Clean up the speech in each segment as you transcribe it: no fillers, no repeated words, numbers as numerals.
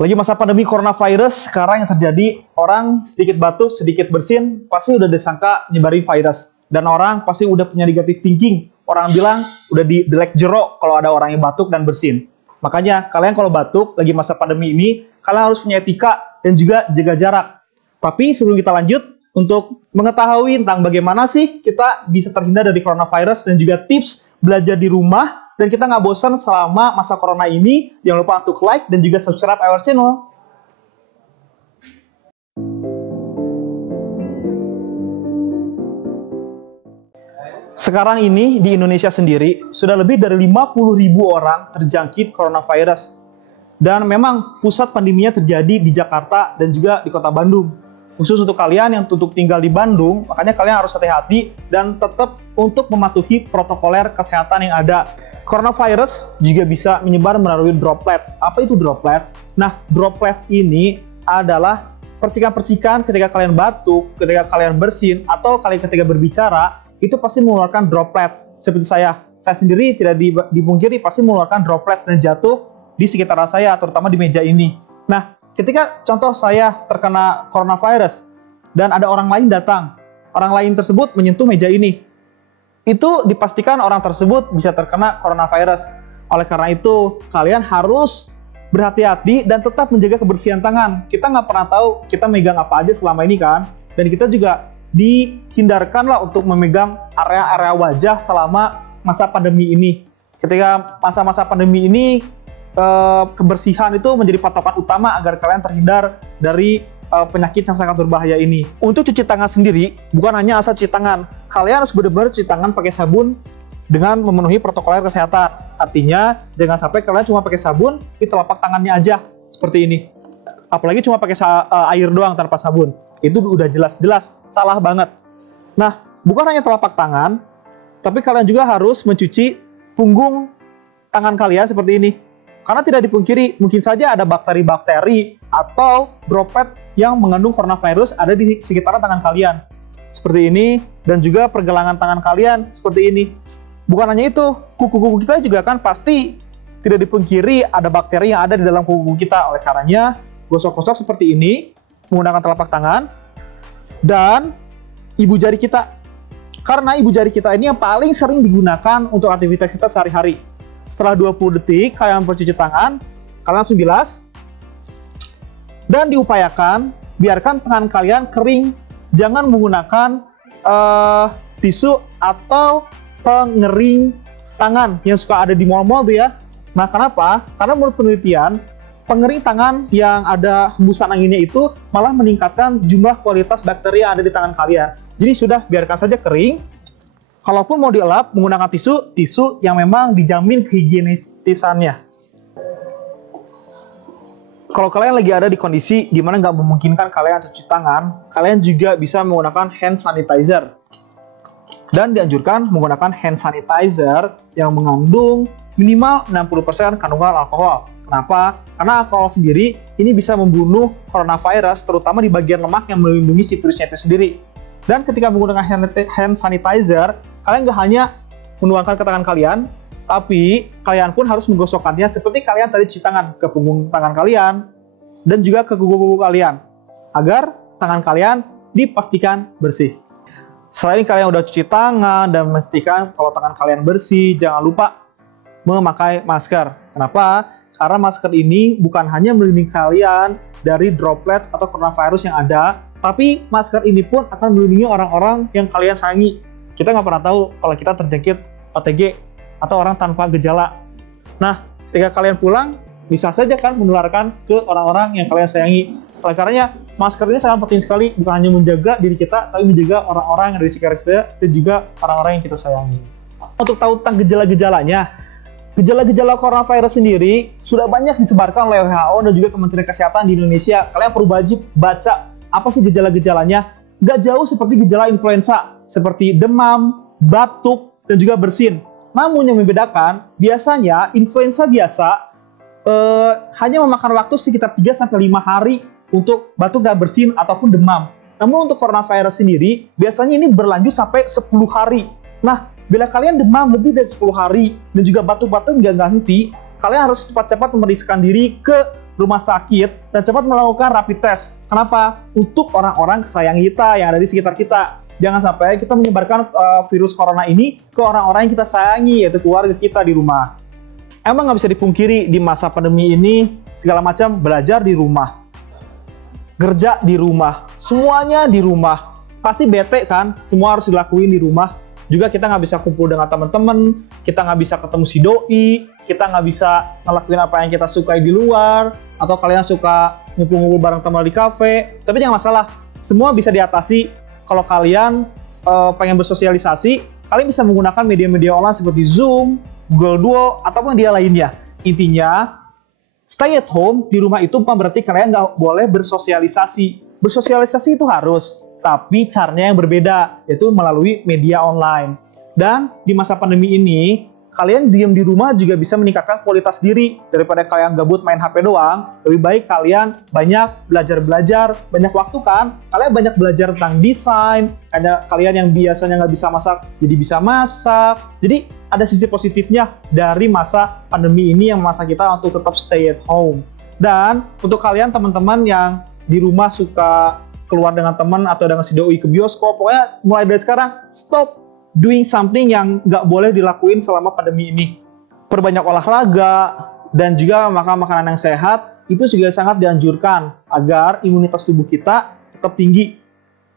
Lagi masa pandemi coronavirus, sekarang yang terjadi, orang sedikit batuk, sedikit bersin, pasti udah disangka nyebarin virus. Dan orang pasti udah punya negative thinking. Orang bilang udah dilek jeruk kalau ada orang yang batuk dan bersin. Makanya kalian kalau batuk lagi masa pandemi ini, kalian harus punya etika dan juga jaga jarak. Tapi sebelum kita lanjut, untuk mengetahui tentang bagaimana sih kita bisa terhindar dari coronavirus dan juga tips belajar di rumah dan kita nggak bosan selama masa corona ini, jangan lupa untuk like dan juga subscribe our channel. Sekarang ini di Indonesia sendiri sudah lebih dari 50.000 orang terjangkit coronavirus. Dan memang pusat pandeminya terjadi di Jakarta dan juga di kota Bandung. Khusus untuk kalian yang tinggal di Bandung, makanya kalian harus hati-hati dan tetap untuk mematuhi protokoler kesehatan yang ada. Coronavirus juga bisa menyebar melalui droplets. Apa itu droplets? Nah, droplets ini adalah percikan-percikan ketika kalian batuk, ketika kalian bersin, atau kalian ketika berbicara, itu pasti mengeluarkan droplets. Seperti saya sendiri tidak dipungkiri pasti mengeluarkan droplets dan jatuh di sekitar saya, terutama di meja ini. Nah, ketika contoh saya terkena coronavirus dan ada orang lain datang, orang lain tersebut menyentuh meja ini, itu dipastikan orang tersebut bisa terkena coronavirus. Oleh karena itu, kalian harus berhati-hati dan tetap menjaga kebersihan tangan. Kita nggak pernah tahu kita megang apa aja selama ini kan, dan kita juga dihindarkanlah untuk memegang area-area wajah selama masa pandemi ini. Ketika masa-masa pandemi ini, kebersihan itu menjadi patokan utama agar kalian terhindar dari penyakit yang sangat berbahaya ini. Untuk cuci tangan sendiri, bukan hanya asal cuci tangan. Kalian harus benar-benar cuci tangan pakai sabun dengan memenuhi protokol kesehatan. Artinya, jangan sampai kalian cuma pakai sabun di telapak tangannya aja, seperti ini. Apalagi cuma pakai air doang tanpa sabun. Itu udah jelas-jelas salah banget. Nah, bukan hanya telapak tangan, tapi kalian juga harus mencuci punggung tangan kalian seperti ini. Karena tidak dipungkiri, mungkin saja ada bakteri-bakteri atau droplet yang mengandung coronavirus ada di sekitaran tangan kalian. Seperti ini, dan juga pergelangan tangan kalian seperti ini. Bukan hanya itu, kuku-kuku kita juga kan pasti tidak dipungkiri ada bakteri yang ada di dalam kuku kita. Oleh karenanya, gosok-gosok seperti ini, menggunakan telapak tangan, dan ibu jari kita. Karena ibu jari kita ini yang paling sering digunakan untuk aktivitas kita sehari-hari. Setelah 20 detik, kalian mencuci tangan, kalian langsung bilas. Dan diupayakan, biarkan tangan kalian kering. Jangan menggunakan tisu atau pengering tangan yang suka ada di mall-mall tuh ya. Nah, kenapa? Karena menurut penelitian, pengering tangan yang ada hembusan anginnya itu malah meningkatkan jumlah kualitas bakteri yang ada di tangan kalian. Jadi sudah, biarkan saja kering. Kalaupun mau dielap menggunakan tisu yang memang dijamin kehigienisannya. Kalau kalian lagi ada di kondisi di mana nggak memungkinkan kalian cuci tangan, kalian juga bisa menggunakan hand sanitizer. Dan dianjurkan menggunakan hand sanitizer yang mengandung minimal 60% kandungan alkohol. Kenapa? Karena alkohol sendiri ini bisa membunuh coronavirus, terutama di bagian lemak yang melindungi si virusnya itu sendiri. Dan ketika menggunakan hand sanitizer, kalian nggak hanya menuangkan ke tangan kalian, tapi kalian pun harus menggosokkannya seperti kalian tadi cuci tangan ke punggung tangan kalian dan juga ke kuku-kuku kalian, agar tangan kalian dipastikan bersih. Selain kalian udah cuci tangan dan memastikan kalau tangan kalian bersih, jangan lupa memakai masker. Kenapa? Karena masker ini bukan hanya melindungi kalian dari droplet atau coronavirus yang ada, tapi masker ini pun akan melindungi orang-orang yang kalian sayangi. Kita nggak pernah tahu kalau kita terjangkit OTG atau orang tanpa gejala. Nah, ketika kalian pulang, bisa saja kan menularkan ke orang-orang yang kalian sayangi. Oleh karenanya, masker ini sangat penting sekali, bukan hanya menjaga diri kita, tapi menjaga orang-orang yang ada di sekitar kita dan juga orang-orang yang kita sayangi. Untuk tahu tentang gejala-gejalanya, gejala-gejala coronavirus sendiri sudah banyak disebarkan oleh WHO dan juga Kementerian Kesehatan di Indonesia. Kalian perlu wajib baca apa sih gejala-gejalanya. Gak jauh seperti gejala influenza, seperti demam, batuk, dan juga bersin. Namun yang membedakan, biasanya influenza biasa hanya memakan waktu sekitar 3-5 hari untuk batuk dan bersin ataupun demam. Namun untuk coronavirus sendiri, biasanya ini berlanjut sampai 10 hari. Nah, bila kalian demam lebih dari 10 hari dan juga batuk-batuk nggak ganti, kalian harus cepat-cepat memeriksakan diri ke rumah sakit dan cepat melakukan rapid test. Kenapa? Untuk orang-orang kesayangan kita yang ada di sekitar kita. Jangan sampai kita menyebarkan virus corona ini ke orang-orang yang kita sayangi, yaitu keluarga kita di rumah. Emang nggak bisa dipungkiri di masa pandemi ini, segala macam belajar di rumah, kerja di rumah, semuanya di rumah. Pasti bete kan? Semua harus dilakuin di rumah. Juga kita nggak bisa kumpul dengan teman-teman, kita nggak bisa ketemu si doi, kita nggak bisa ngelakuin apa yang kita sukai di luar, atau kalian suka ngumpul-ngumpul bareng teman di kafe. Tapi jangan masalah, semua bisa diatasi. Kalau kalian pengen bersosialisasi, kalian bisa menggunakan media-media online seperti Zoom, Google Duo, ataupun media lainnya. Intinya, stay at home di rumah itu bukan berarti kalian nggak boleh bersosialisasi. Bersosialisasi itu harus, tapi caranya yang berbeda, yaitu melalui media online. Dan di masa pandemi ini, kalian diam di rumah juga bisa meningkatkan kualitas diri. Daripada kalian gabut main HP doang, lebih baik kalian banyak belajar-belajar, banyak waktu kan? Kalian banyak belajar tentang desain, ada kalian yang biasanya nggak bisa masak, jadi bisa masak. Jadi ada sisi positifnya dari masa pandemi ini yang memaksa kita untuk tetap stay at home. Dan untuk kalian teman-teman yang di rumah suka keluar dengan teman atau dengan si doi ke bioskop, pokoknya mulai dari sekarang stop doing something yang nggak boleh dilakuin selama pandemi ini. Perbanyak olahraga dan juga makan makanan yang sehat itu juga sangat dianjurkan agar imunitas tubuh kita tetap tinggi.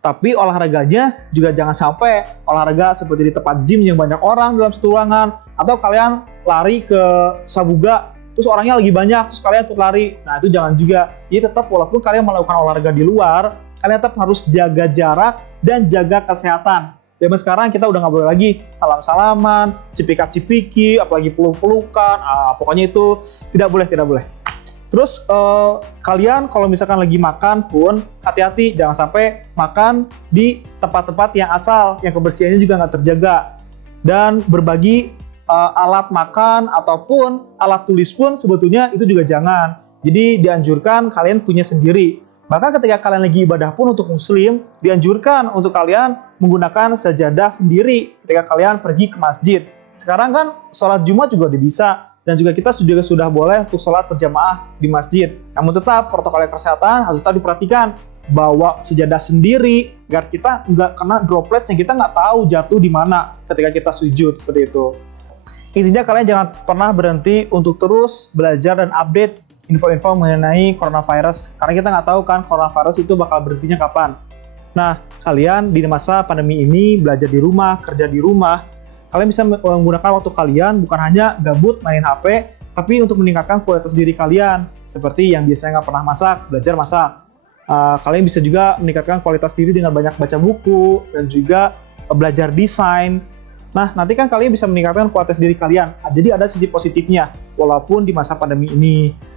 Tapi olahraganya juga jangan sampai olahraga seperti di tempat gym yang banyak orang dalam satu ruangan, atau kalian lari ke Sabuga terus orangnya lagi banyak terus kalian ikut lari. Nah itu jangan juga. Jadi tetap walaupun kalian melakukan olahraga di luar, kalian tetap harus jaga jarak dan jaga kesehatan. Zaman sekarang kita udah nggak boleh lagi salam-salaman, cipika-cipiki, apalagi peluk-pelukan. Pokoknya itu tidak boleh. Terus kalian kalau misalkan lagi makan pun hati-hati, jangan sampai makan di tempat-tempat yang asal, yang kebersihannya juga nggak terjaga. Dan berbagi alat makan ataupun alat tulis pun sebetulnya itu juga jangan. Jadi dianjurkan kalian punya sendiri. Bahkan ketika kalian lagi ibadah pun untuk muslim, dianjurkan untuk kalian menggunakan sajadah sendiri ketika kalian pergi ke masjid. Sekarang kan sholat Jumat juga udah bisa, dan juga kita sudah boleh untuk sholat berjamaah di masjid. Namun tetap protokol kesehatan harus tetap diperhatikan. Bawa sajadah sendiri, agar kita nggak kena droplet yang kita nggak tahu jatuh di mana ketika kita sujud, seperti itu. Intinya kalian jangan pernah berhenti untuk terus belajar dan update info-info mengenai coronavirus, karena kita nggak tahu kan coronavirus itu bakal berhentinya kapan. Nah, kalian di masa pandemi ini belajar di rumah, kerja di rumah, kalian bisa menggunakan waktu kalian bukan hanya gabut main HP, tapi untuk meningkatkan kualitas diri kalian, seperti yang biasanya nggak pernah masak, belajar masak. Kalian bisa juga meningkatkan kualitas diri dengan banyak baca buku dan juga belajar desain. Nah, nanti kan kalian bisa meningkatkan kualitas diri kalian. Jadi ada sisi positifnya, walaupun di masa pandemi ini.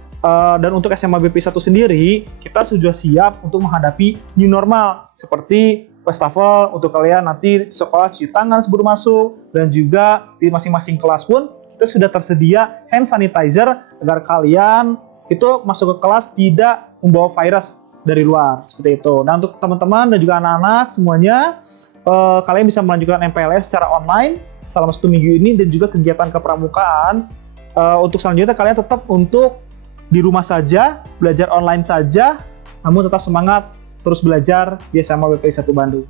Dan untuk SMA BP 1 sendiri, kita sudah siap untuk menghadapi new normal, seperti wastafel untuk kalian nanti sekolah cuci tangan sebelum masuk, dan juga di masing-masing kelas pun kita sudah tersedia hand sanitizer agar kalian itu masuk ke kelas tidak membawa virus dari luar, seperti itu. Nah, untuk teman-teman dan juga anak-anak semuanya, kalian bisa melanjutkan MPLS secara online selama 1 minggu ini, dan juga kegiatan kepramukaan. Untuk selanjutnya kalian tetap untuk di rumah saja, belajar online saja, namun tetap semangat terus belajar di SMA BP 1 Bandung.